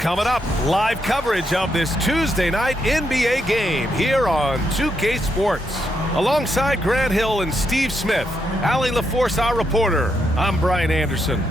Coming up, live coverage of this Tuesday night NBA game here on 2K Sports. Alongside Grant Hill and Steve Smith, Allie LaForce, our reporter. I'm Brian Anderson.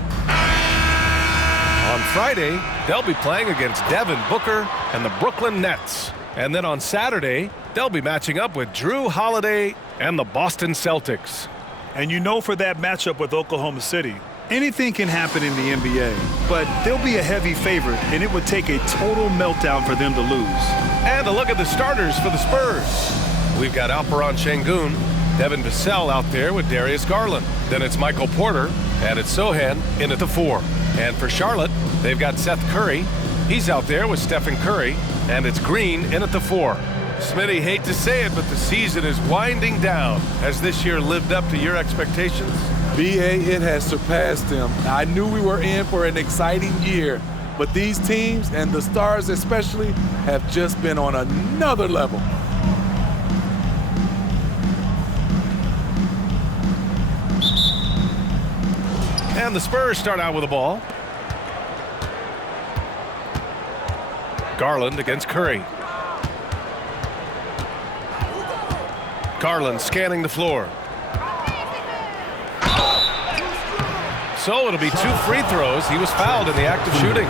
On Friday, they'll be playing against Devin Booker and the Brooklyn Nets. And then on Saturday, they'll be matching up with Drew Holiday and the Boston Celtics. And you know, for that matchup with Oklahoma City, anything can happen in the NBA, but they'll be a heavy favorite, and it would take a total meltdown for them to lose. And a look at the starters for the Spurs. We've got Alperen Şengün, Devin Vassell out there with Darius Garland. Then it's Michael Porter, and it's Sohan in at the 4. And for Charlotte, they've got Seth Curry. He's out there with Stephen Curry, and it's Green in at the 4. Smitty, hate to say it, but the season is winding down. Has this year lived up to your expectations? B.A., it has surpassed them. I knew we were in for an exciting year, but these teams, and the Stars especially, have just been on another level. And the Spurs start out with the ball. Garland against Curry. Garland scanning the floor. So it'll be 2 free throws. He was fouled in the act of shooting.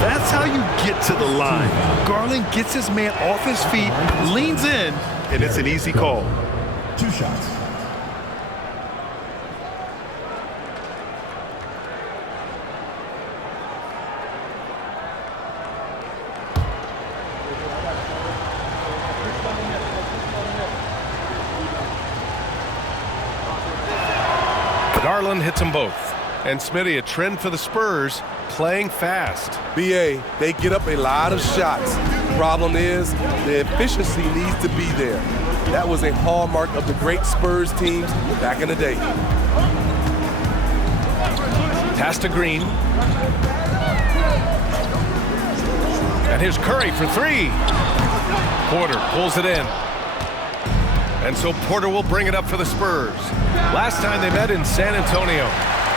That's how you get to the line. Garland gets his man off his feet, leans in, and it's an easy call. 2 shots. Garland hits them both. And Smitty, a trend for the Spurs, playing fast. B.A., they get up a lot of shots. Problem is, the efficiency needs to be there. That was a hallmark of the great Spurs teams back in the day. Pass to Green. And here's Curry for 3. Porter pulls it in. And so Porter will bring it up for the Spurs. Last time they met in San Antonio.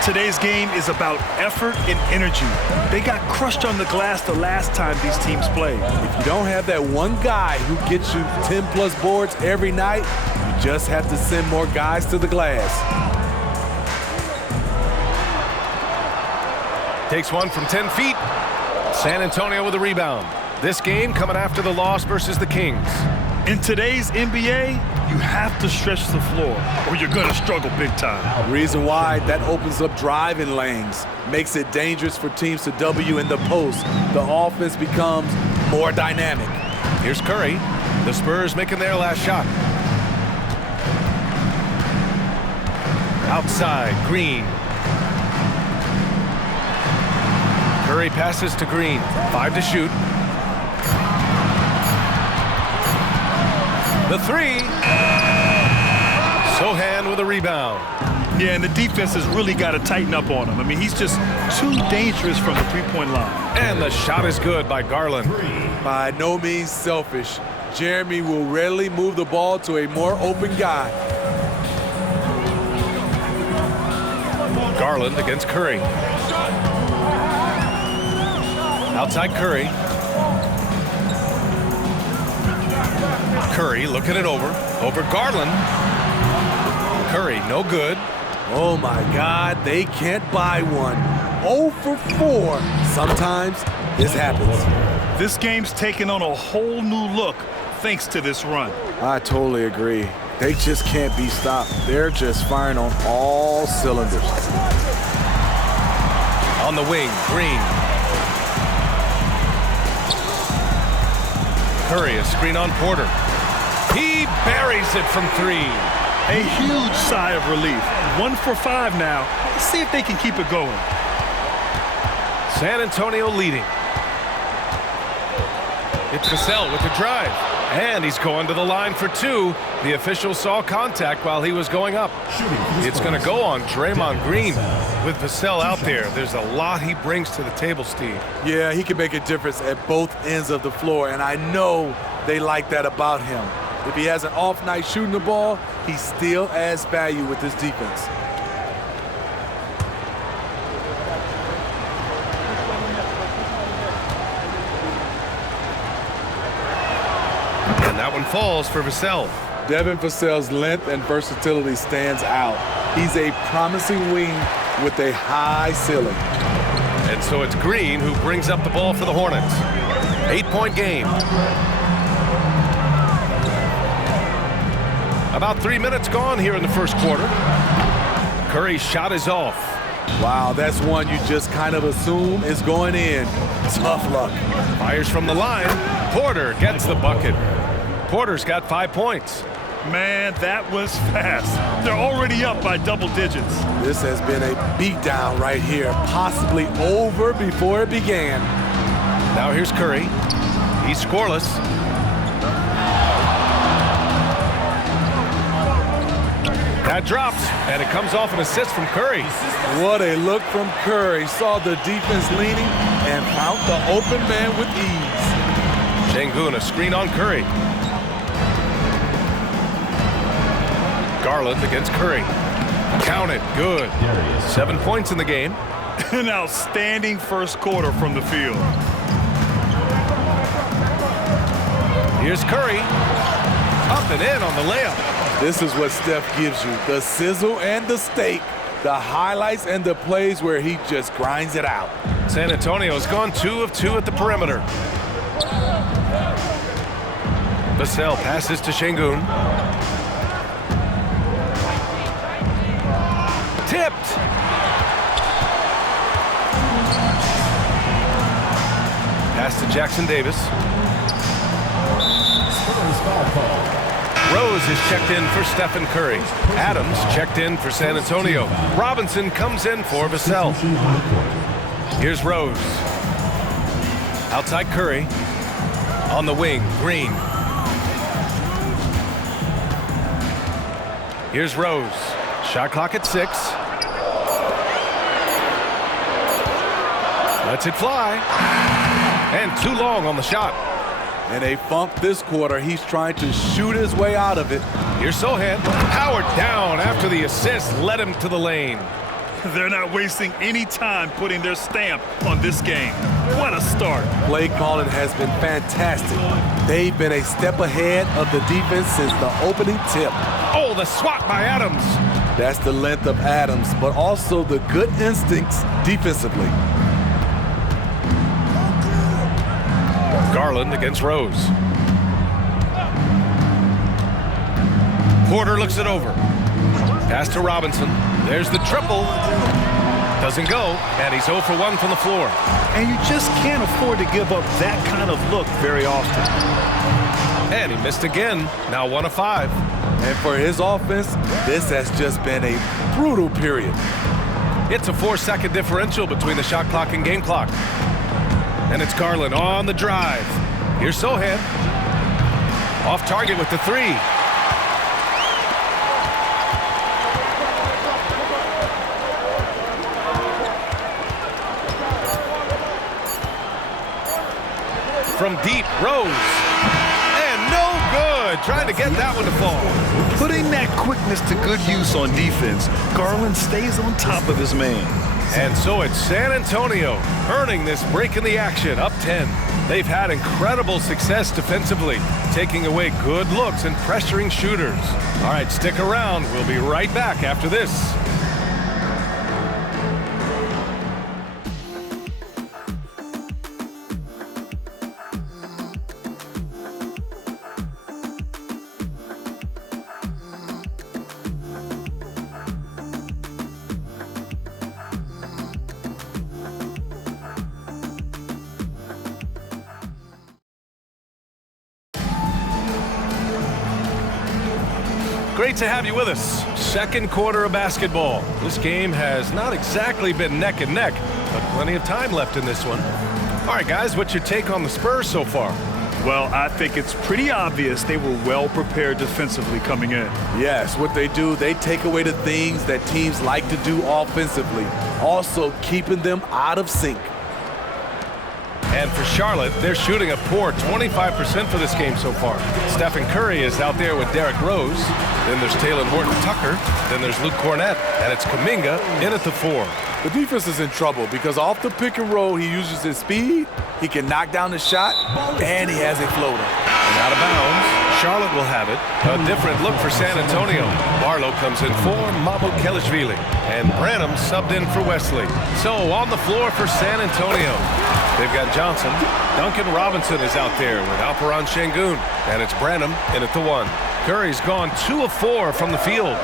Today's game is about effort and energy. They got crushed on the glass the last time these teams played. If you don't have that one guy who gets you 10-plus boards every night, you just have to send more guys to the glass. Takes one from 10 feet. San Antonio with a rebound. This game coming after the loss versus the Kings. In today's NBA, you have to stretch the floor or you're going to struggle big time. The reason why, that opens up driving lanes, makes it dangerous for teams to W in the post. The offense becomes more dynamic. Here's Curry. The Spurs making their last shot. Outside, Green. Curry passes to Green. 5 to shoot. The 3. Sohan with a rebound. Yeah, and the defense has really got to tighten up on him. I mean, he's just too dangerous from the three-point line. And the shot is good by Garland. By no means selfish. Jeremy will rarely move the ball to a more open guy. Garland against Curry. Outside Curry. Curry looking it over Garland. Curry, no good. Oh my God, they can't buy one. 0 for 4. Sometimes this happens. This game's taken on a whole new look thanks to this run. I totally agree. They just can't be stopped. They're just firing on all cylinders. On the wing, Green. Curry, a screen on Porter. He buries it from 3. A huge sigh of relief. 1 for 5 now. Let's see if they can keep it going. San Antonio leading. It's Vassell with the drive. And he's going to the line for 2. The official saw contact while he was going up. It's going to go on Draymond Green. With Vassell out there, there's a lot he brings to the table, Steve. Yeah, he can make a difference at both ends of the floor, and I know they like that about him. If he has an off night shooting the ball, he still adds value with his defense. that one falls for Vassell. Devin Vassell's length and versatility stands out. He's a promising wing with a high ceiling. And so it's Green who brings up the ball for the Hornets. 8-point game. About 3 minutes gone here in the first quarter. Curry's shot is off. Wow, that's one you just kind of assume is going in. Tough luck. Fires from the line. Porter gets the bucket. Porter's got 5 points. Man, that was fast. They're already up by double digits. This has been a beatdown right here, possibly over before it began. Now here's Curry. He's scoreless. That drops, and it comes off an assist from Curry. What a look from Curry. Saw the defense leaning and found the open man with ease. Şengün, a screen on Curry. Garland against Curry. Count it. Good. 7 points in the game. An outstanding first quarter from the field. Here's Curry. Up and in on the layup. This is what Steph gives you. The sizzle and the steak. The highlights and the plays where he just grinds it out. San Antonio's gone 2 of 2 at the perimeter. Vassell passes to Şengün. Tipped. Pass to Jackson Davis. Rose is checked in for Stephen Curry. Adams checked in for San Antonio. Robinson comes in for Vassell. Here's Rose. Outside Curry. On the wing, Green. Here's Rose. Shot clock at 6. Lets it fly. And too long on the shot. In a funk this quarter, he's trying to shoot his way out of it. Here's Sohan. Powered down after the assist led him to the lane. They're not wasting any time putting their stamp on this game. What a start. Play calling has been fantastic. They've been a step ahead of the defense since the opening tip. Oh, the swat by Adams. That's the length of Adams, but also the good instincts defensively. Garland against Rose. Porter looks it over. Pass to Robinson. There's the triple. Doesn't go, and he's 0 for 1 from the floor. And you just can't afford to give up that kind of look very often. And he missed again. Now 1 of 5. And for his offense, this has just been a brutal period. It's a 4-second differential between the shot clock and game clock. And it's Garland on the drive. Here's Sohan. Off target with the 3. From deep, Rose. And no good. Trying to get that one to fall. Putting that quickness to good use on defense, Garland stays on top of his man. And so it's San Antonio earning this break in the action, up 10. They've had incredible success defensively, taking away good looks and pressuring shooters. All right, stick around. We'll be right back after this. Great to have you with us. Second quarter of basketball. This game has not exactly been neck and neck, but plenty of time left in this one. All right, guys, what's your take on the Spurs so far? Well, I think it's pretty obvious they were well prepared defensively coming in. Yes, what they do, they take away the things that teams like to do offensively, also keeping them out of sync. And for Charlotte, they're shooting a poor 25% for this game so far. Stephen Curry is out there with Derrick Rose. Then there's Talen Horton-Tucker. Then there's Luke Cornett. And it's Kuminga in at the 4. The defense is in trouble because off the pick and roll, he uses his speed, he can knock down the shot, and he has a floater. And out of bounds, Charlotte will have it. A different look for San Antonio. Barlow comes in for Mamukelishvili. And Branham subbed in for Wesley. So on the floor for San Antonio, they've got Johnson. Duncan Robinson is out there with Alperon Şengün. And it's Branham in at the 1. Curry's gone 2 of 4 from the field.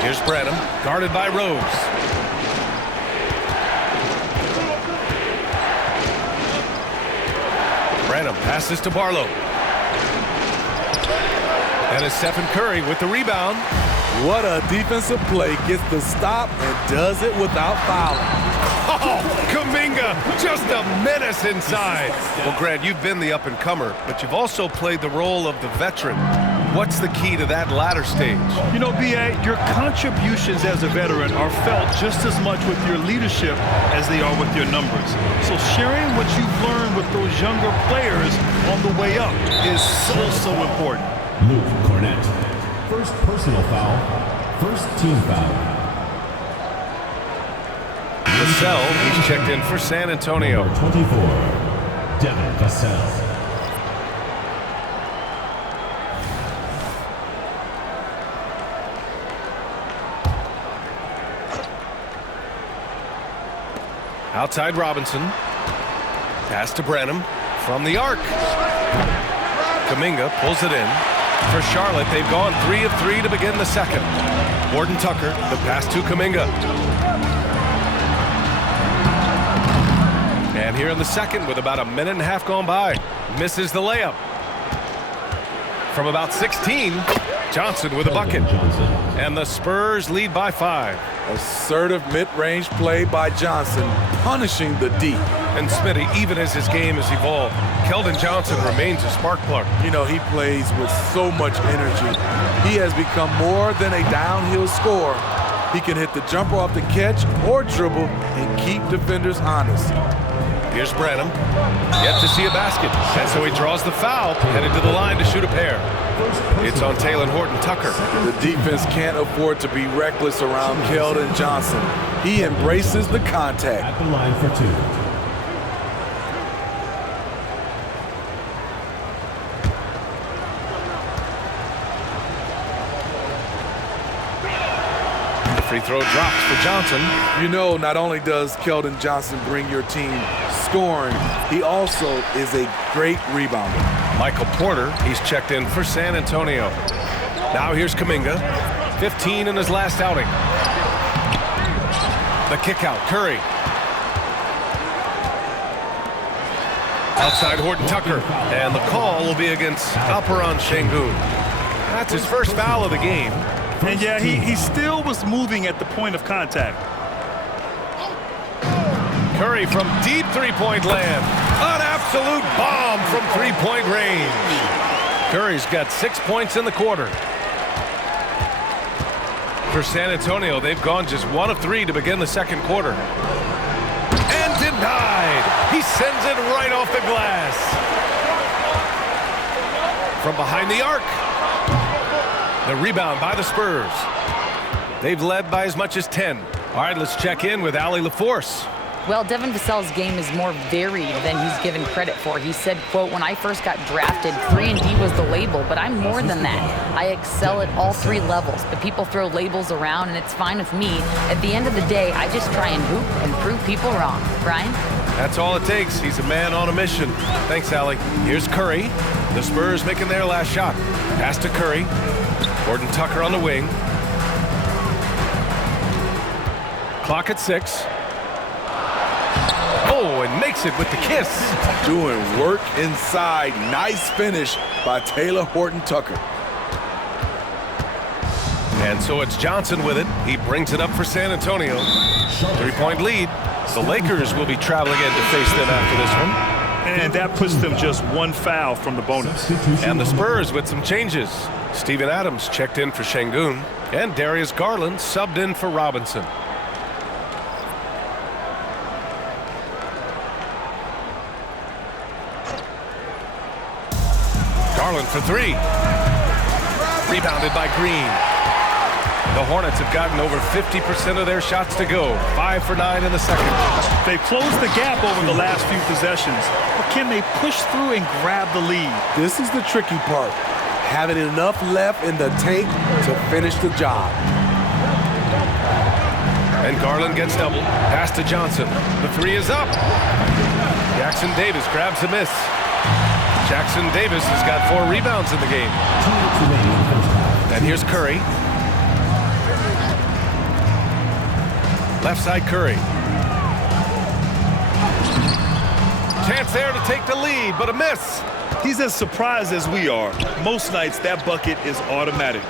Here's Branham, guarded by Rose. Branham passes to Barlow. And it's Stephen Curry with the rebound. What a defensive play. Gets the stop and does it without fouling. Oh, Kuminga, just a menace inside. Well, Grant, you've been the up-and-comer, but you've also played the role of the veteran. What's the key to that latter stage? You know, B.A., your contributions as a veteran are felt just as much with your leadership as they are with your numbers. So sharing what you've learned with those younger players on the way up is so important. Luke Cornett. First personal foul. First team foul. Vassell, he's checked in for San Antonio. Number 24, Devin Vassell. Outside Robinson. Pass to Branham from the arc. Kuminga pulls it in. For Charlotte, they've gone 3 of 3 to begin the second. Horton Tucker, the pass to Kuminga. And here in the second, with about a minute and a half gone by, misses the layup. From about 16, Johnson with a bucket. And the Spurs lead by 5. Assertive mid-range play by Johnson, punishing the D. And Smitty, even as his game has evolved, Keldon Johnson remains a spark plug. You know, he plays with so much energy. He has become more than a downhill scorer. He can hit the jumper off the catch or dribble and keep defenders honest. Here's Branham, yet to see a basket, and so he draws the foul, headed to the line to shoot a pair. It's on Taylor Horton Tucker. The defense can't afford to be reckless around Keldon Johnson. He embraces the contact. At the line for 2. Free throw drops for Johnson. You know, not only does Keldon Johnson bring your team scoring, he also is a great rebounder. Michael Porter, he's checked in for San Antonio. Now here's Kuminga, 15 in his last outing. The kick out, Curry. Outside Horton Tucker, and the call will be against Alperon Şengün. That's his first foul of the game. And yeah, he still was moving at the point of contact. Curry from deep three-point land. An absolute bomb from three-point range. Curry's got 6 points in the quarter. For San Antonio, they've gone just 1 of 3 to begin the second quarter. And denied. He sends it right off the glass. From behind the arc. The rebound by the Spurs. They've led by as much as 10. All right, let's check in with Allie LaForce. Well, Devin Vassell's game is more varied than he's given credit for. He said, quote, "When I first got drafted, 3-and-D was the label, but I'm more than that. I excel at all 3 levels, but people throw labels around, and it's fine with me. At the end of the day, I just try and hoop and prove people wrong." Brian? That's all it takes. He's a man on a mission. Thanks, Allie. Here's Curry. The Spurs making their last shot. Pass to Curry. Horton Tucker on the wing. Clock at 6. Oh, and makes it with the kiss. Doing work inside. Nice finish by Taylor Horton Tucker. And so it's Johnson with it. He brings it up for San Antonio. 3-point lead. The Lakers will be traveling in to face them after this one. And that puts them just 1 foul from the bonus. And the Spurs with some changes. Steven Adams checked in for Şengün, and Darius Garland subbed in for Robinson. Garland for 3. Rebounded by Green. The Hornets have gotten over 50% of their shots to go. 5 for 9 in the second. They've closed the gap over the last few possessions, but can they push through and grab the lead? This is the tricky part. Having enough left in the tank to finish the job. And Garland gets doubled. Pass to Johnson. The three is up. Jackson Davis grabs the miss. Jackson Davis has got 4 rebounds in the game. And here's Curry. Left side Curry. Chance there to take the lead, but a miss. He's as surprised as we are. Most nights, that bucket is automatic.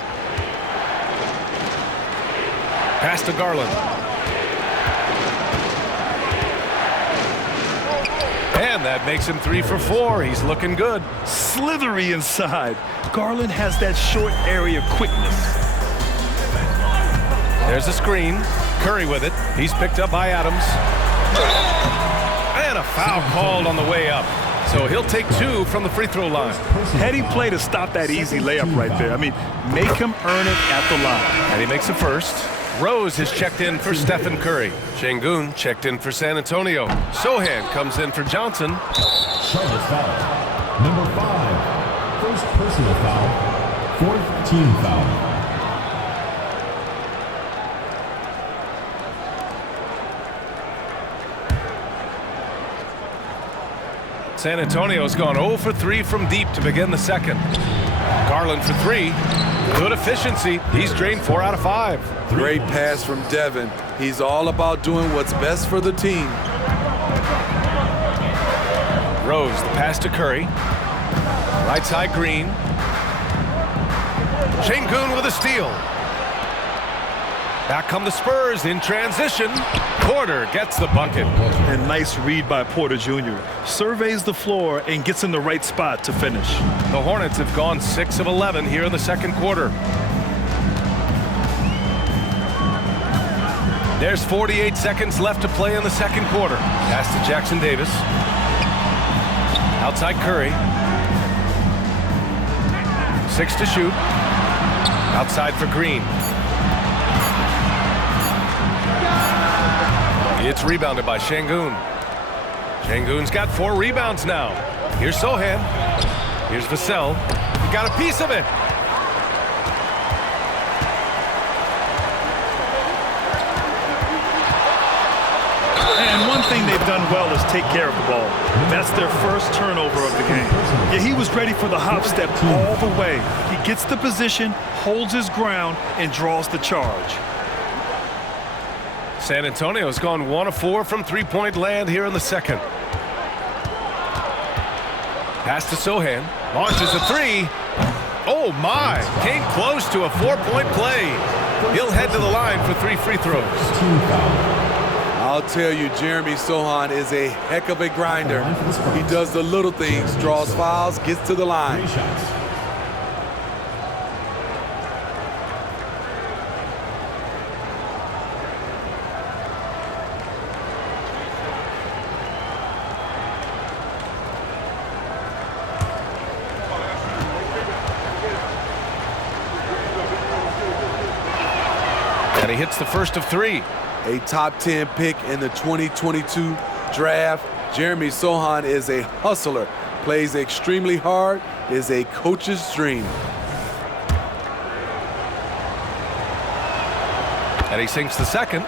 Pass to Garland. And that makes him 3 for 4. He's looking good. Slithery inside. Garland has that short area quickness. There's a screen. Curry with it. He's picked up by Adams. And a foul called on the way up. So he'll take 2 from the free throw line. Heady play to stop that easy layup right there. I mean, make him earn it at the line. And he makes the first. Rose has checked in for Stephen Curry. Sengun checked in for San Antonio. Sohan comes in for Johnson. Charlotte foul. Number 5. First personal foul. Fourth team foul. San Antonio's gone 0 for 3 from deep to begin the second. Garland for 3. Good efficiency. He's drained 4 out of 5. Great pass from Devin. He's all about doing what's best for the team. Rose, the pass to Curry. Right side Green. Sengun with a steal. Back come the Spurs in transition. Porter gets the bucket. And nice read by Porter Jr. Surveys the floor and gets in the right spot to finish. The Hornets have gone 6 of 11 here in the second quarter. There's 48 seconds left to play in the second quarter. Pass to Jackson Davis. Outside Curry. 6 to shoot. Outside for Green. It's rebounded by Sengun. Sengun's got 4 rebounds now. Here's Sohan. Here's Vassell. He got a piece of it. And one thing they've done well is take care of the ball. That's their first turnover of the game. Yeah, he was ready for the hop step all the way. He gets the position, holds his ground, and draws the charge. San Antonio's gone 1 of 4 from three-point land here in the second. Pass to Sohan. Launches a 3. Oh, my. Came close to a 4-point play. He'll head to the line for 3 free throws. I'll tell you, Jeremy Sohan is a heck of a grinder. He does the little things, draws fouls, gets to the line. And he hits the first of 3. A top 10 pick in the 2022 draft. Jeremy Sohan is a hustler, plays extremely hard, is a coach's dream. And he sinks the second.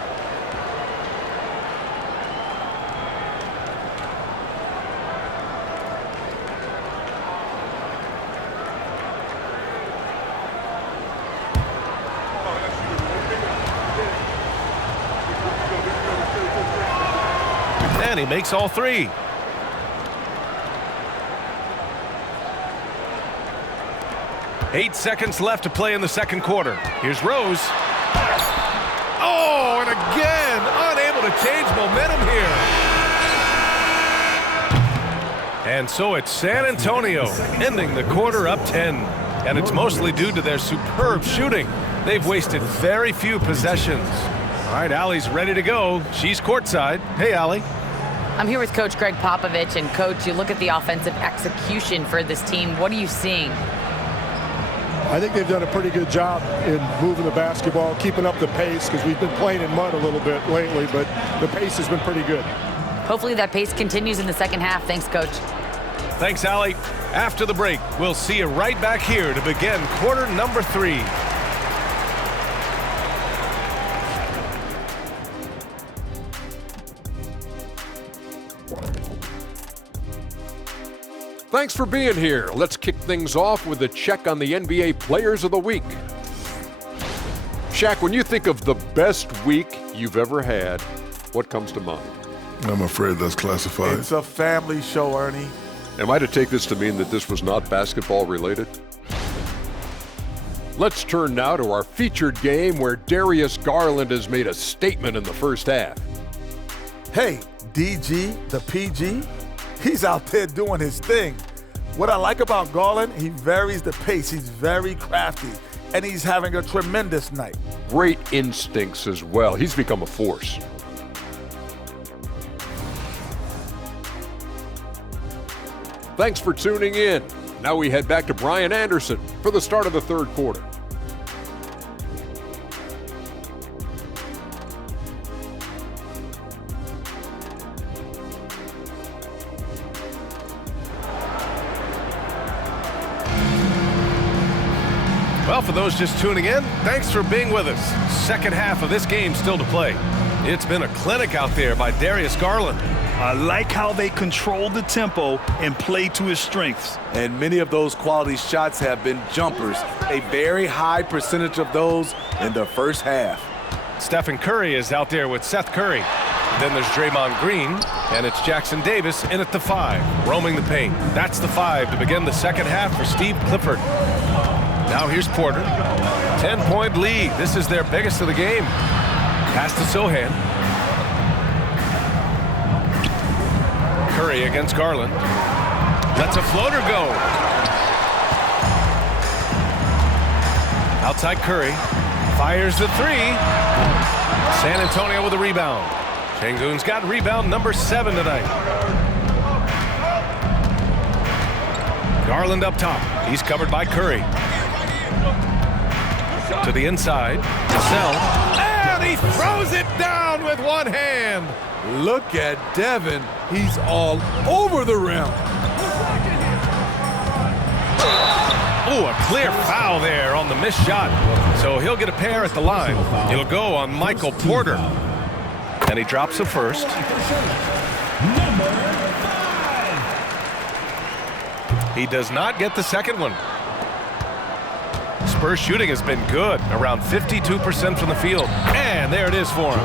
And he makes all 3. Eight seconds left to play in the second quarter. Here's Rose. Oh, and again, unable to change momentum here. And so it's San Antonio ending the quarter up 10. And it's mostly due to their superb shooting. They've wasted very few possessions. All right, Allie's ready to go. She's courtside. Hey, Allie. I'm here with Coach Greg Popovich. And, Coach, you look at the offensive execution for this team. What are you seeing? I think they've done a pretty good job in moving the basketball, keeping up the pace, because we've been playing in mud a little bit lately, but the pace has been pretty good. Hopefully that pace continues in the second half. Thanks, Coach. Thanks, Allie. After the break, we'll see you right back here to begin quarter number 3. Thanks for being here. Let's kick things off with a check on the NBA Players of the Week. Shaq, when you think of the best week you've ever had, what comes to mind? I'm afraid that's classified. It's a family show, Ernie. Am I to take this to mean that this was not basketball related? Let's turn now to our featured game where Darius Garland has made a statement in the first half. Hey, DG, the PG, he's out there doing his thing. What I like about Garland, he varies the pace. He's very crafty, and he's having a tremendous night. Great instincts as well. He's become a force. Thanks for tuning in. Now we head back to Brian Anderson for the start of the third quarter. Well, for those just tuning in, thanks for being with us. Second half of this game still to play. It's been a clinic out there by Darius Garland. I like how they control the tempo and play to his strengths. And many of those quality shots have been jumpers, a very high percentage of those in the first half. Stephen Curry is out there with Seth Curry. Then there's Draymond Green, and it's Jackson Davis in at the 5, roaming the paint. That's the 5 to begin the second half for Steve Clifford. Now here's Porter. 10-point lead. This is their biggest of the game. Pass to Sohan. Curry against Garland. Lets a floater go. Outside Curry. Fires the 3. San Antonio with a rebound. Şengün's got rebound number 7 tonight. Garland up top. He's covered by Curry. To the inside. Vassell. And he throws it down with one hand. Look at Devin. He's all over the rim. Oh, a clear foul there on the missed shot. So he'll get a pair at the line. It'll go on Michael Porter. And he drops the first. He does not get the second one. Spurs shooting has been good, around 52% from the field. And there it is for him.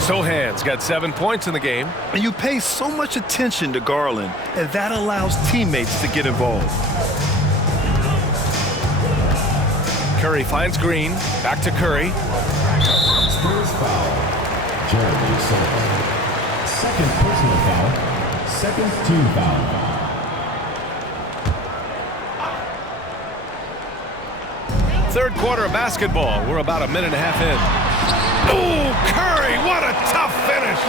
Sohan's got 7 points in the game. And you pay so much attention to Garland, and that allows teammates to get involved. Curry finds Green. Back to Curry. Spurs foul. Jeremy Sohan. Second personal foul. Second team foul. Third quarter of basketball. We're about a minute and a half in. Oh, Curry, what a tough finish.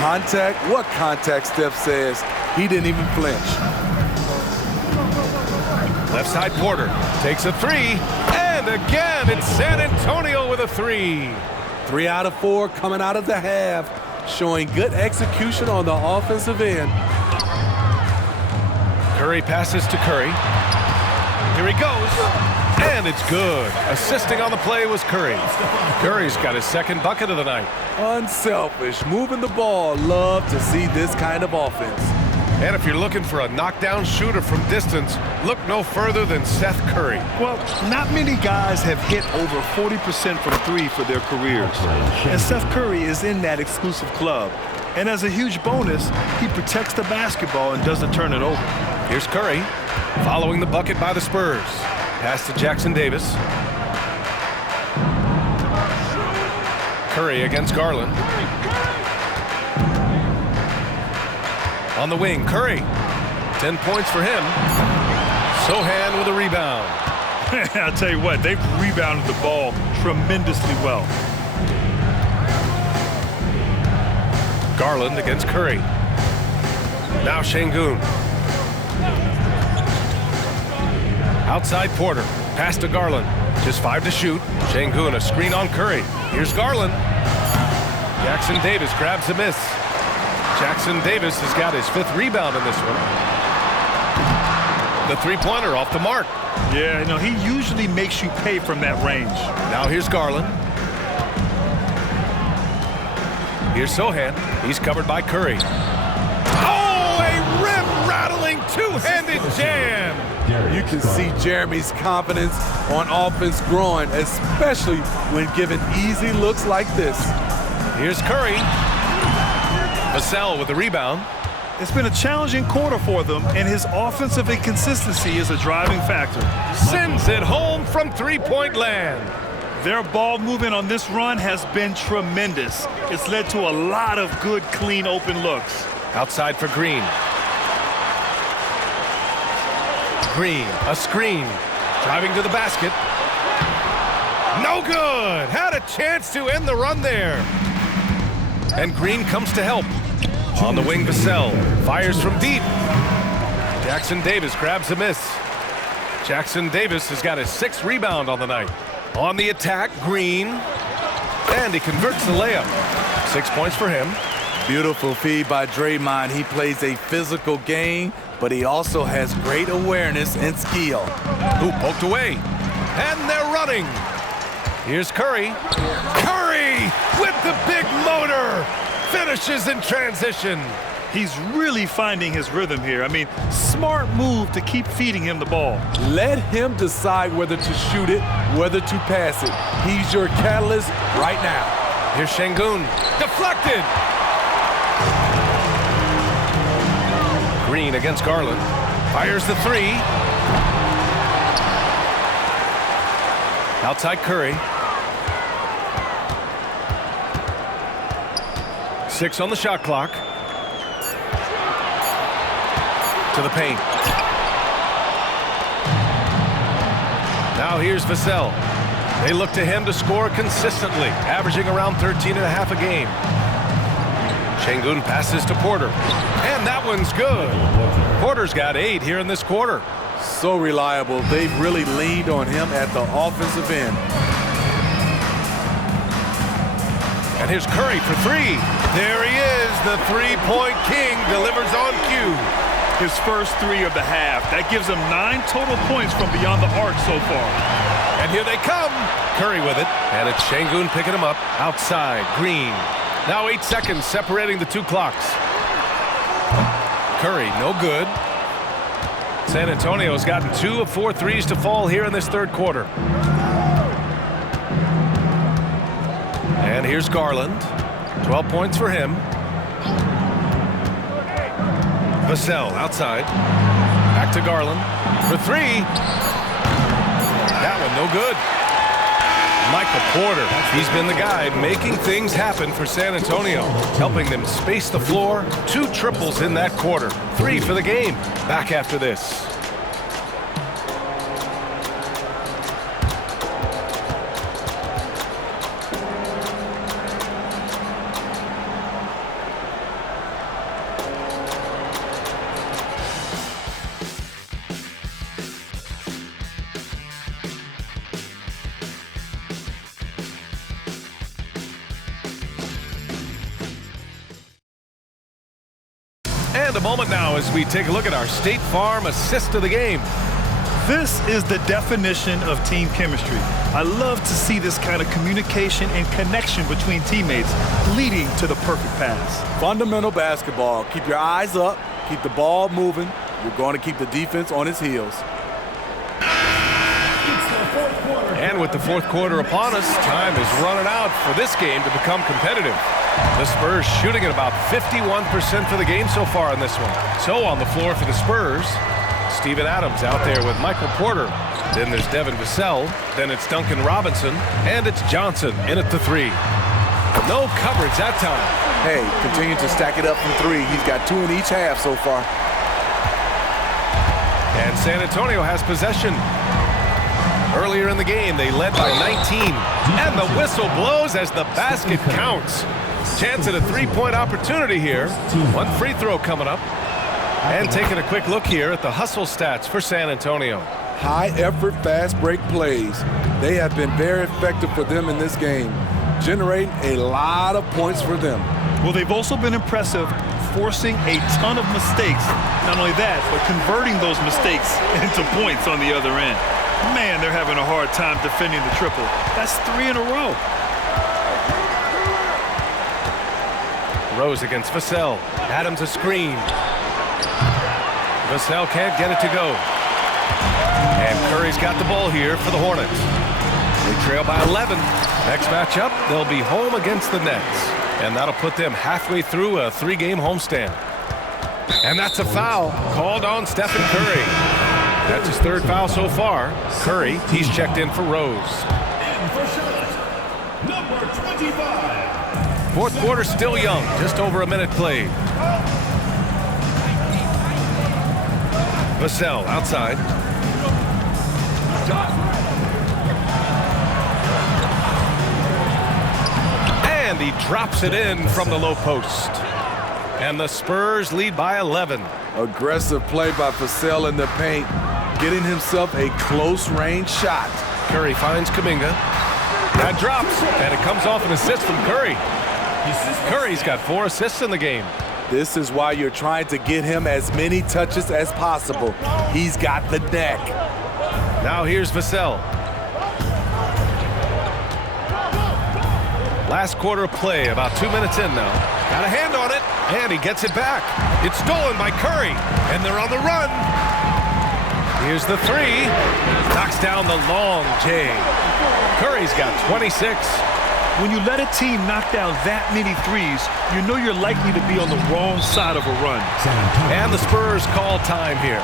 Contact, what contact, Steph says. He didn't even flinch. Left side Porter takes a 3. And again, it's San Antonio with a 3. 3 out of 4 coming out of the half, showing good execution on the offensive end. Curry passes to Curry. Here he goes. And it's good. Assisting on the play was Curry. Curry's got his second bucket of the night. Unselfish, moving the ball. Love to see this kind of offense. And if you're looking for a knockdown shooter from distance, look no further than Seth Curry. Well, not many guys have hit over 40% from 3 for their careers. And Seth Curry is in that exclusive club. And as a huge bonus, he protects the basketball and doesn't turn it over. Here's Curry, following the bucket by the Spurs. Pass to Jackson Davis. Curry against Garland. On the wing, Curry. 10 points for him. Sohan with a rebound. I'll tell you what, they've rebounded the ball tremendously well. Garland against Curry. Now Şengün. Outside Porter. Pass to Garland. Just 5 to shoot. Şengün a screen on Curry. Here's Garland. Jackson Davis grabs a miss. Jackson Davis has got his 5th rebound in this one. The three-pointer off the mark. Yeah, he usually makes you pay from that range. Now here's Garland. Here's Sohan. He's covered by Curry. Oh, a rim-rattling two-handed jam. You can see Jeremy's confidence on offense growing, especially when given easy looks like this. Here's Curry. Vassell with the rebound. It's been a challenging quarter for them, and his offensive inconsistency is a driving factor. Sends it home from three-point land. Their ball movement on this run has been tremendous. It's led to a lot of good, clean, open looks. Outside for Green. Green, a screen. Driving to the basket. No good. Had a chance to end the run there. And Green comes to help. On the wing, Vassell fires from deep. Jackson Davis grabs a miss. Jackson Davis has got his 6th rebound on the night. On the attack, Green. And he converts the layup. 6 points for him. Beautiful feed by Draymond. He plays a physical game, but he also has great awareness and skill. Who poked away. And they're running. Here's Curry. Curry with the big motor. Finishes in transition. He's really finding his rhythm here. Smart move to keep feeding him the ball. Let him decide whether to shoot it, whether to pass it. He's your catalyst right now. Here's Şengün. Deflected. Green against Garland. Fires the 3. Outside Curry. 6 on the shot clock. To the paint. Now here's Vassell. They look to him to score consistently, averaging around 13.5 a game. Şengün passes to Porter. And that one's good. Porter's got 8 here in this quarter. So reliable. They've really leaned on him at the offensive end. And here's Curry for 3. There he is, the three-point king, delivers on cue. His first 3 of the half. That gives him 9 total points from beyond the arc so far. And here they come. Curry with it. And it's Şengün picking him up. Outside, Green. Now 8 seconds separating the 2 clocks. Curry, no good. San Antonio's gotten 2 of 4 threes to fall here in this 3rd quarter. And here's Garland. 12 points for him. Vassell outside. Back to Garland for 3. That one no good. Michael Porter, he's been the guy making things happen for San Antonio, helping them space the floor. 2 triples in that quarter. 3 for the game. Back after this. And a moment now as we take a look at our State Farm assist of the game. This is the definition of team chemistry. I love to see this kind of communication and connection between teammates leading to the perfect pass. Fundamental basketball. Keep your eyes up. Keep the ball moving. You're going to keep the defense on its heels. And with the 4th quarter upon us, time is running out for this game to become competitive. The Spurs shooting at about 51% for the game so far in this one. So on the floor for the Spurs, Steven Adams out there with Michael Porter. Then there's Devin Vassell. Then it's Duncan Robinson. And it's Johnson in at the 3. No coverage that time. Hey, continue to stack it up from 3. He's got 2 in each half so far. And San Antonio has possession. Earlier in the game, they led by 19. And the whistle blows as the basket counts. Chance at a 3-point opportunity here. 1 free throw coming up. And taking a quick look here at the hustle stats for San Antonio. high-effort, fast-break plays. They have been very effective for them in this game, generating a lot of points for them. Well, they've also been impressive, forcing a ton of mistakes. Not only that, but converting those mistakes into points on the other end. Man, they're having a hard time defending the triple. That's 3 in a row. Rose against Vassell. Adams a screen. Vassell can't get it to go. And Curry's got the ball here for the Hornets. They trail by 11. Next matchup, they'll be home against the Nets. And that'll put them halfway through a 3-game homestand. And that's a foul called on Stephen Curry. That's his 3rd foul so far. Curry, he's checked in for Rose. And for Charlotte, number 25. 4th quarter still young, just over a minute played. Vassell outside. And he drops it in from the low post. And the Spurs lead by 11. Aggressive play by Vassell in the paint, getting himself a close-range shot. Curry finds Kuminga. That drops, and it comes off an assist from Curry. Curry's got 4 assists in the game. This is why you're trying to get him as many touches as possible. He's got the neck. Now here's Vassell. Last quarter of play, about 2 minutes in now. Got a hand on it, and he gets it back. It's stolen by Curry, and they're on the run. Here's the 3. Knocks down the long J. Curry's got 26. When you let a team knock down that many threes, you know you're likely to be on the wrong side of a run. And the Spurs call time here.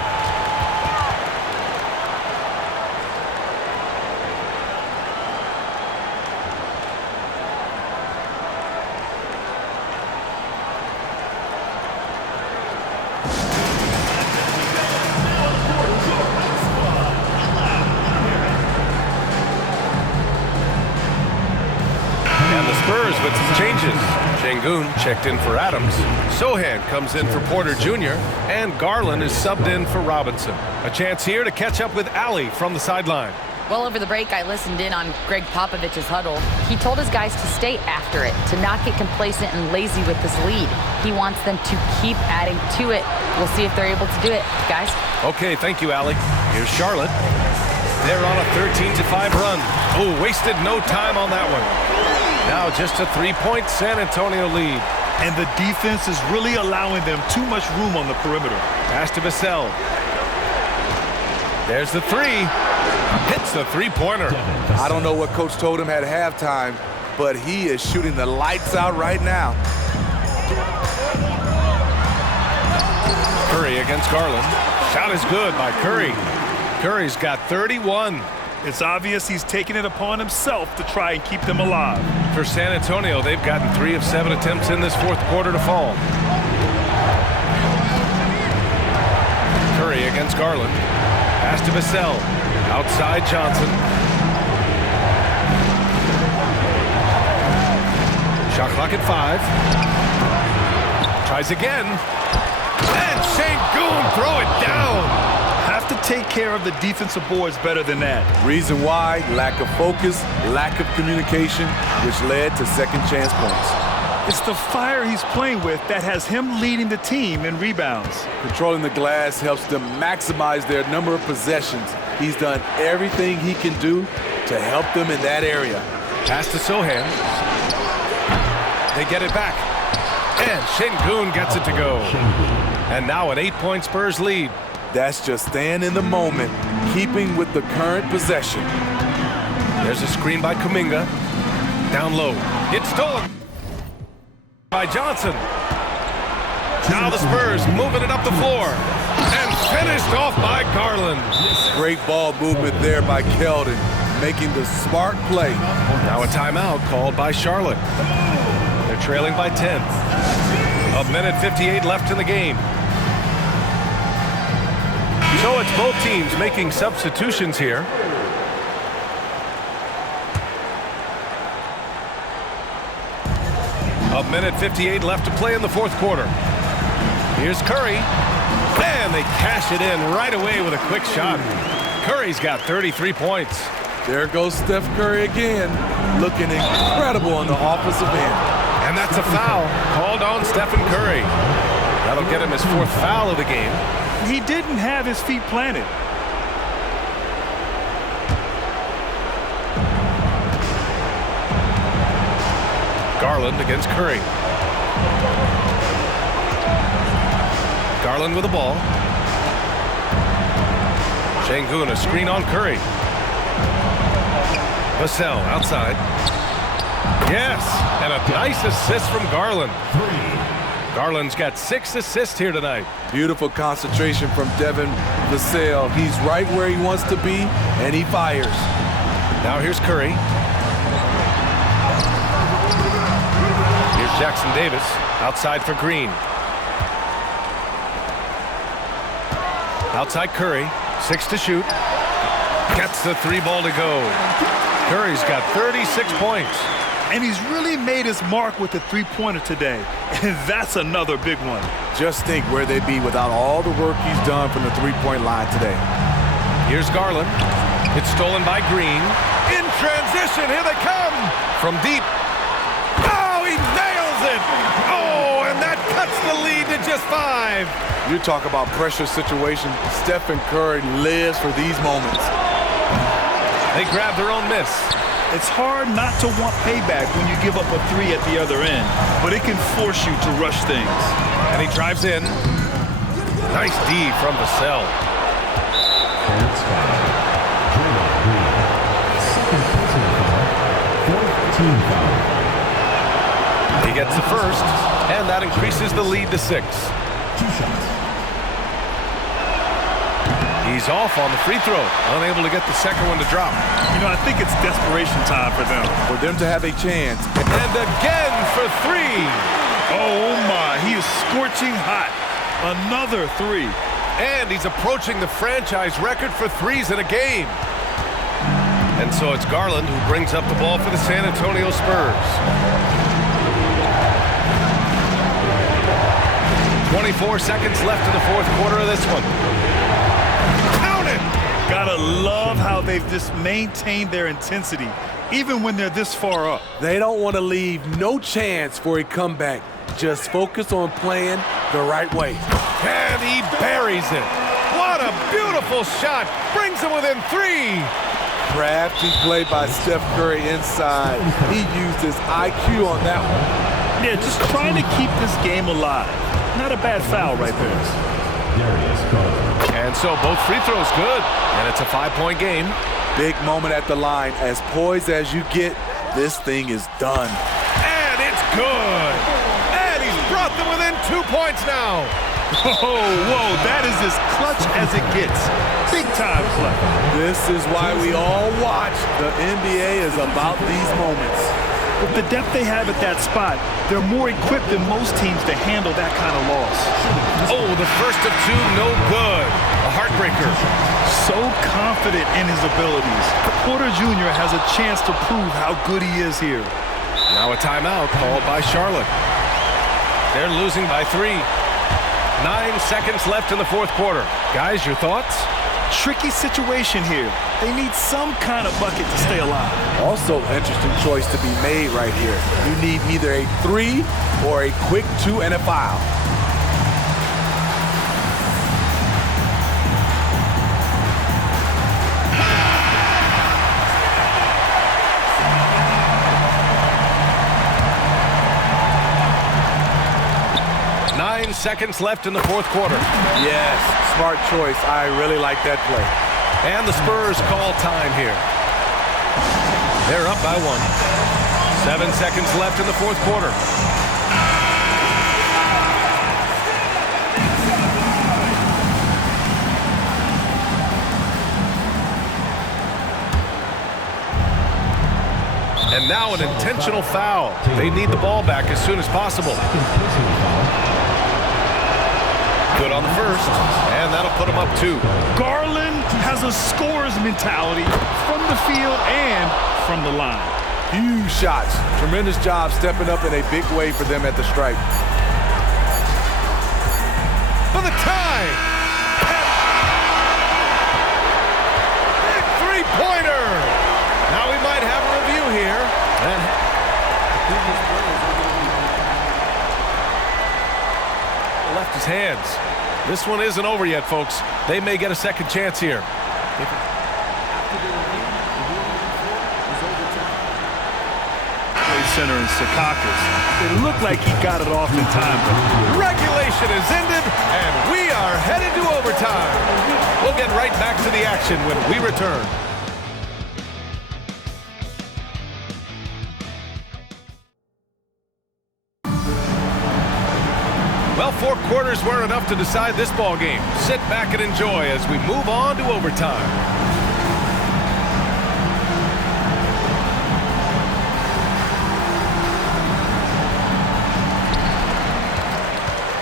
Spurs with some changes. Şengün checked in for Adams. Sohan comes in for Porter Jr. And Garland is subbed in for Robinson. A chance here to catch up with Allie from the sideline. Well, over the break, I listened in on Greg Popovich's huddle. He told his guys to stay after it, to not get complacent and lazy with this lead. He wants them to keep adding to it. We'll see if they're able to do it, guys. Okay, thank you, Allie. Here's Charlotte. They're on a 13-5 run. Oh, wasted no time on that one. Now just a 3-point San Antonio lead. And the defense is really allowing them too much room on the perimeter. Pass to Vassell. There's the 3. Hits the 3-pointer. I don't know what Coach told him at halftime, but he is shooting the lights out right now. Curry against Garland. Shot is good by Curry. Curry's got 31. It's obvious he's taking it upon himself to try and keep them alive. For San Antonio, they've gotten 3 of 7 attempts in this 4th quarter to fall. Curry against Garland. Pass to Vassell. Outside Johnson. Shot clock at 5. Tries again. And Şengün throw it down. Have to take care of the defensive boards better than that. Reason why: lack of focus, lack of communication, which led to second chance points. It's the fire he's playing with that has him leading the team in rebounds. Controlling the glass helps them maximize their number of possessions. He's done everything he can do to help them in that area. Pass to Sohan. They get it back. And Şengün gets it to go. And now an 8-point Spurs lead. That's just staying in the moment, keeping with the current possession. There's a screen by Kuminga. Down low. It's stolen by Johnson. Now the Spurs moving it up the floor. And finished off by Garland. Great ball movement there by Keldon, making the smart play. Now a timeout called by Charlotte. They're trailing by 10. A minute 58 left in the game. So it's both teams making substitutions here. A minute 58 left to play in the 4th quarter. Here's Curry. And they cash it in right away with a quick shot. Curry's got 33 points. There goes Steph Curry again, looking incredible on the offensive end. And that's a foul called on Stephen Curry. That'll get him his 4th foul of the game. He didn't have his feet planted. Garland against Curry. Garland with the ball. Şengün, a screen on Curry. Vassell outside. Yes, and a nice assist from Garland. Garland's got 6 assists here tonight. Beautiful concentration from Devin Vassell. He's right where he wants to be, and he fires. Now here's Curry. Here's Jackson Davis outside for Green. Outside Curry, 6 to shoot. Gets the 3 ball to go. Curry's got 36 points. And he's really made his mark with the three-pointer today. And that's another big one. Just think where they'd be without all the work he's done from the three-point line today. Here's Garland. It's stolen by Green. In transition, here they come. From deep. Oh, he nails it. Oh, and that cuts the lead to just 5. You talk about pressure situation. Stephen Curry lives for these moments. They grab their own miss. It's hard not to want payback when you give up a 3 at the other end, but it can force you to rush things. And he drives in. Nice D from Vassell. He gets the first, and that increases the lead to 6. 2 shots. He's off on the free throw, unable to get the second one to drop. You know, I think it's desperation time for them. For them to have a chance. And again for 3. Oh, my. He is scorching hot. Another 3. And he's approaching the franchise record for 3s in a game. And so it's Garland who brings up the ball for the San Antonio Spurs. 24 seconds left in the 4th quarter of this one. Gotta love how they've just maintained their intensity, even when they're this far up. They don't want to leave no chance for a comeback. Just focus on playing the right way. And he buries it. What a beautiful shot. Brings him within 3. Crafty play by Steph Curry inside. He used his IQ on that one. Yeah, just trying to keep this game alive. Not a bad foul right there. And so both free throws good, and it's a 5-point game. Big moment at the line. As poised as you get, this thing is done. And it's good. And he's brought them within 2 points now. Whoa, that is as clutch as it gets. Big time clutch. This is why we all watch. The NBA is about these moments. With the depth they have at that spot, they're more equipped than most teams to handle that kind of loss. Oh, the first of 2, no good. A heartbreaker. So confident in his abilities. Porter Jr. has a chance to prove how good he is here. Now a timeout called by Charlotte. They're losing by 3. 9 seconds left in the 4th quarter. Guys, your thoughts? Tricky situation here. They need some kind of bucket to stay alive. Also, interesting choice to be made right here. You need either a 3 or a quick 2 and a foul. Seconds left in the 4th quarter. Yes, smart choice. I really like that play. And the Spurs call time here. They're up by 1. 7 seconds left in the 4th quarter. And now an intentional foul. They need the ball back as soon as possible. Good on the first, and that'll put him up 2. Garland has a scorer's mentality from the field and from the line. Huge shots. Tremendous job stepping up in a big way for them at the stripe. For the tie! Left his hands. This one isn't over yet, folks. They may get a second chance here. Center and Secaucus. It looked like he got it off in time. Regulation is ended, and we are headed to overtime. We'll get right back to the action when we return. Well, 4 quarters weren't enough to decide this ball game. Sit back and enjoy as we move on to overtime.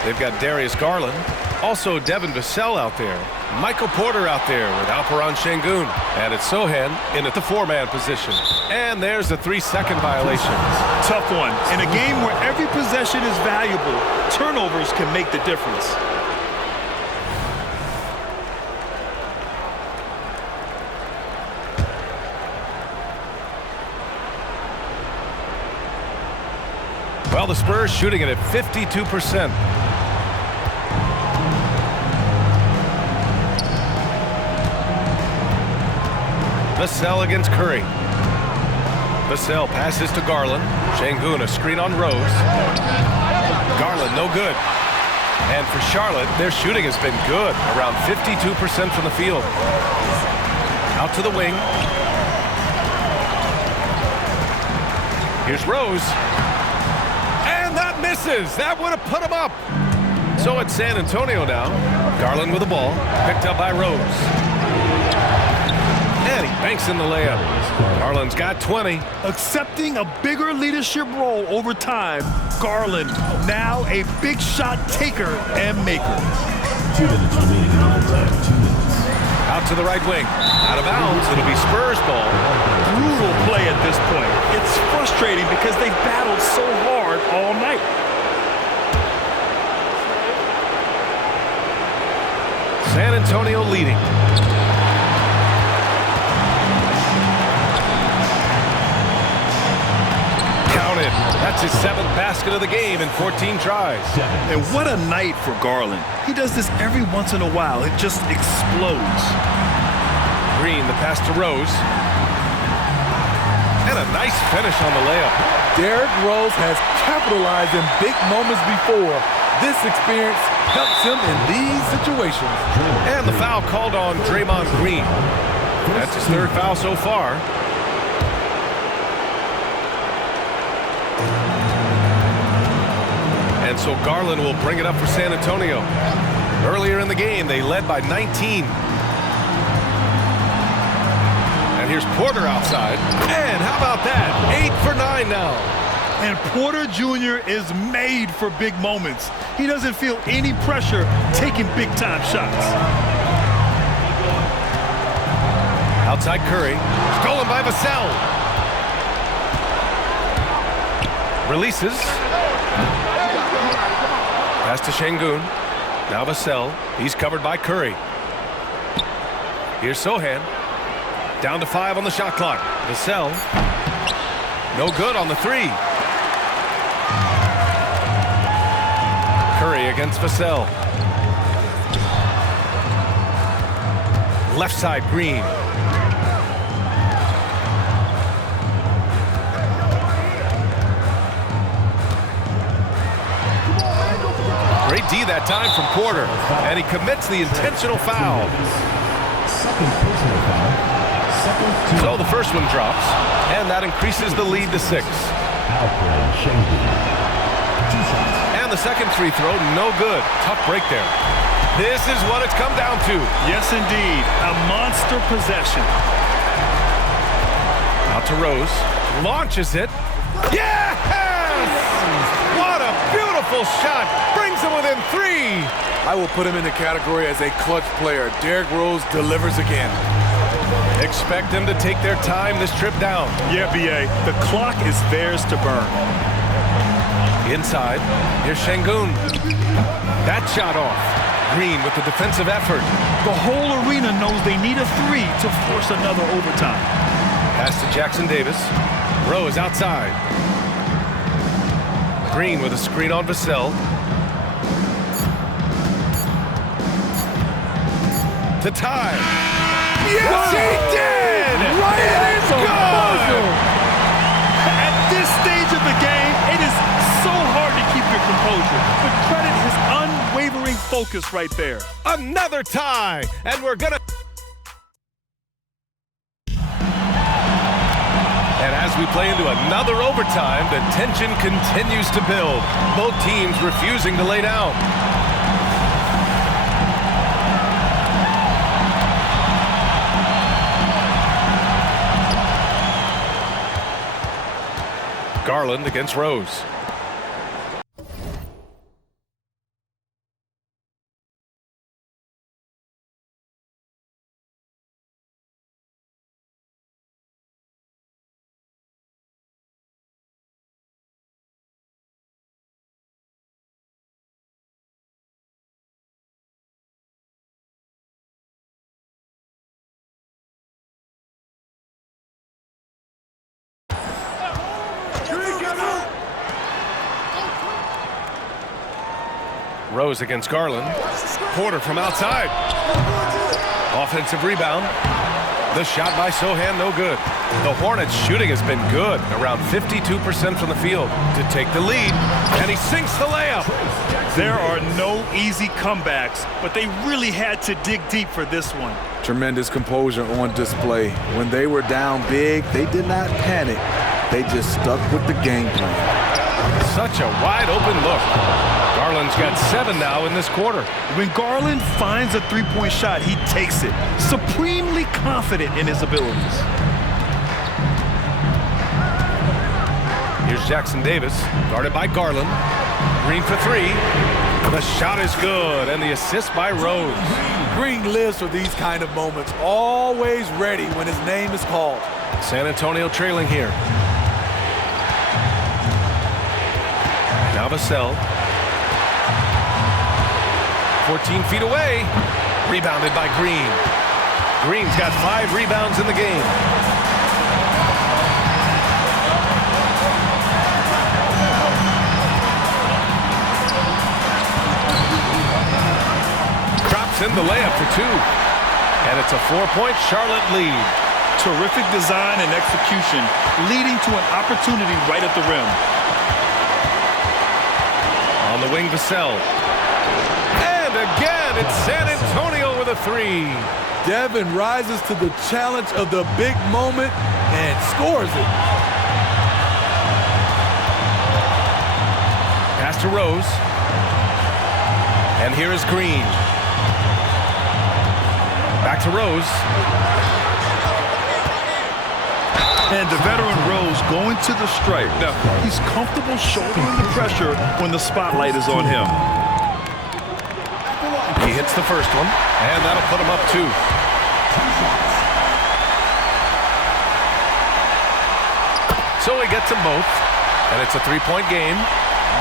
They've got Darius Garland, also Devin Vassell out there, Michael Porter out there with Alperen Şengün, and it's Sohan in at the 4-man position. And there's a 3-second violation. Tough one. In a game where every possession is valuable, turnovers can make the difference. Well, the Spurs shooting it at 52%. Vassell against Curry. Vassell passes to Garland. Şengün, a screen on Rose. Garland, no good. And for Charlotte, their shooting has been good, around 52% from the field. Out to the wing. Here's Rose. And that misses. That would have put him up. So it's San Antonio now. Garland with the ball, picked up by Rose. And he banks in the layup. Garland's got 20. Accepting a bigger leadership role over time, Garland now a big shot taker and maker. 2 minutes remaining in overtime. 2 minutes. Out to the right wing. Out of bounds. It'll be Spurs ball. Brutal play at this point. It's frustrating because they've battled so hard all night. San Antonio leading. Counted. That's his 7th basket of the game in 14 tries. And what a night for Garland. He does this every once in a while. It just explodes. Green, the pass to Rose. And a nice finish on the layup. Derrick Rose has capitalized in big moments before. This experience helps him in these situations. And the foul called on Draymond Green. That's his 3rd foul so far. And so Garland will bring it up for San Antonio. Earlier in the game, they led by 19. And here's Porter outside. And how about that? 8 for 9 now. And Porter Jr. is made for big moments. He doesn't feel any pressure taking big-time shots. Outside Curry. Stolen by Vassell. Releases. Pass to Şengün. Now Vassell. He's covered by Curry. Here's Sohan. Down to 5 on the shot clock. Vassell. No good on the 3. Curry against Vassell. Left side, Green. Great D that time from Porter, and he commits the intentional foul. Second personal foul. So the first one drops, and that increases the lead to 6. Alperen Şengün. 2 shots. And the second free throw, no good. Tough break there. This is what it's come down to. Yes, indeed. A monster possession. Out to Rose. Launches it. Yes! What a beautiful shot. Brings him within 3. I will put him in the category as a clutch player. Derrick Rose delivers again. Expect them to take their time this trip down. Yeah, B.A. The clock is theirs to burn. Inside, here's Şengün. That shot off. Green with the defensive effort. The whole arena knows they need a 3 to force another overtime. Pass to Jackson Davis. Rose outside. Green with a screen on Vassell. To tie. Yes, he did! Right in the buzzer! At this stage of the game, it is so hard to keep your composure. But credit his unwavering focus right there. Another tie, and we're gonna... And as we play into another overtime, the tension continues to build. Both teams refusing to lay down. Garland against Rose. Rose against Garland. Porter from outside. Offensive rebound. The shot by Sohan, no good. The Hornets' shooting has been good, around 52% from the field to take the lead, and he sinks the layup. There are no easy comebacks, but they really had to dig deep for this one. Tremendous composure on display. When they were down big, they did not panic. They just stuck with the game plan. Such a wide open look. Garland's got 7 now in this quarter. When Garland finds a three-point shot, he takes it, supremely confident in his abilities. Here's Jackson Davis, guarded by Garland. Green for 3. The shot is good, and the assist by Rose. Green lives for these kind of moments, always ready when his name is called. San Antonio trailing here. Now Vassell. 14 feet away. Rebounded by Green. Green's got 5 rebounds in the game. Drops in the layup for 2. And it's a 4-point Charlotte lead. Terrific design and execution, leading to an opportunity right at the rim. On the wing, Vassell. And again, it's San Antonio with a 3. Devin rises to the challenge of the big moment and scores it. Pass to Rose. And here is Green. Back to Rose. And the veteran Rose going to the stripe. Now, he's comfortable shouldering the pressure when the spotlight is on him. He hits the first one, and that'll put him up 2. So he gets them both, and it's a 3-point game.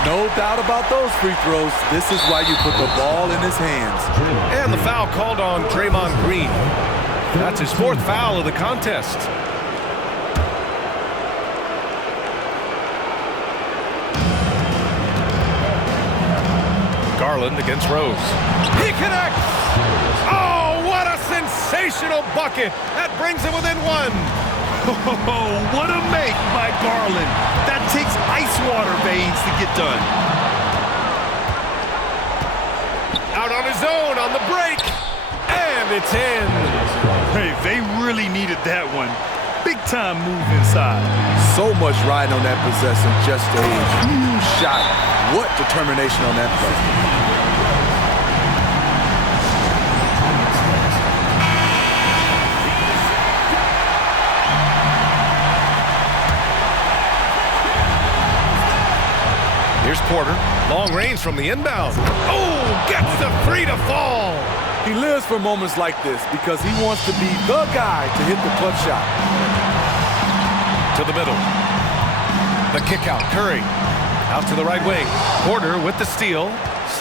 No doubt about those free throws. This is why you put the ball in his hands. And the foul called on Draymond Green. That's his 4th foul of the contest. Garland against Rose. He connects! Oh, what a sensational bucket! That brings him within 1. Oh, what a make by Garland. That takes ice water veins to get done. Out on his own on the break. And it's in. Hey, they really needed that one. Big time move inside. So much riding on that possession, just a huge shot. What determination on that play. Here's Porter. Long range from the inbound. Oh, gets the 3 to fall. He lives for moments like this because he wants to be the guy to hit the clutch shot. To the middle. The kick out. Curry. Out to the right wing. Porter with the steal.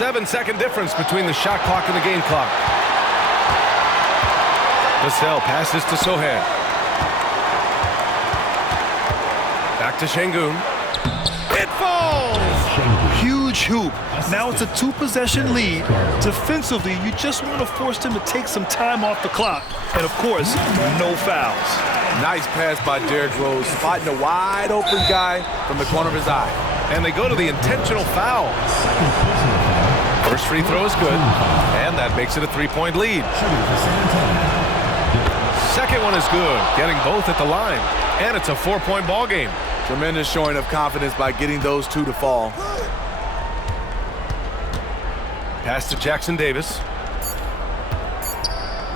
7-second difference between the shot clock and the game clock. Vassell passes to Sohan. to Şengün. It falls! Huge hoop. Now it's a 2-possession lead. Defensively, you just want to force them to take some time off the clock. And of course, no fouls. Nice pass by Derrick Rose, spotting a wide open guy from the corner of his eye. And they go to the intentional foul. First free throw is good, and that makes it a 3-point lead. Second one is good, getting both at the line. And it's a 4-point ball game. Tremendous showing of confidence by getting those two to fall. Pass to Jackson Davis.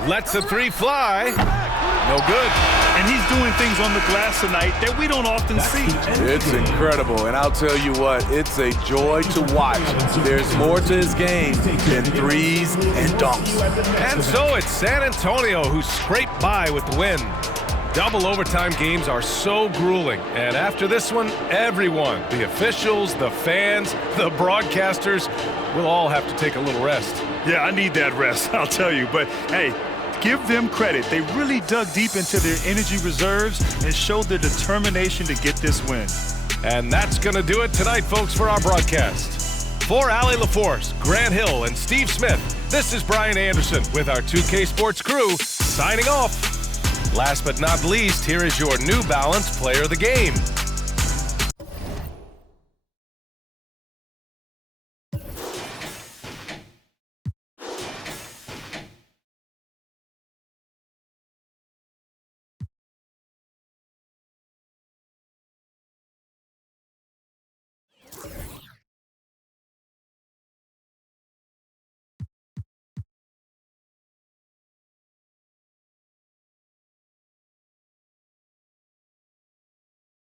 Lets the three fly. No good. And he's doing things on the glass tonight that we don't often see. It's incredible, and I'll tell you what, it's a joy to watch. There's more to his game than threes and dunks. And so it's San Antonio who scraped by with the win. Double overtime games are so grueling, and after this one, everyone, the officials, the fans, the broadcasters, will all have to take a little rest. Yeah, I need that rest, I'll tell you. But, hey, give them credit. They really dug deep into their energy reserves and showed their determination to get this win. And that's going to do it tonight, folks, for our broadcast. For Allie LaForce, Grant Hill, and Steve Smith, this is Brian Anderson with our 2K Sports crew signing off. Last but not least, here is your New Balance Player of the Game.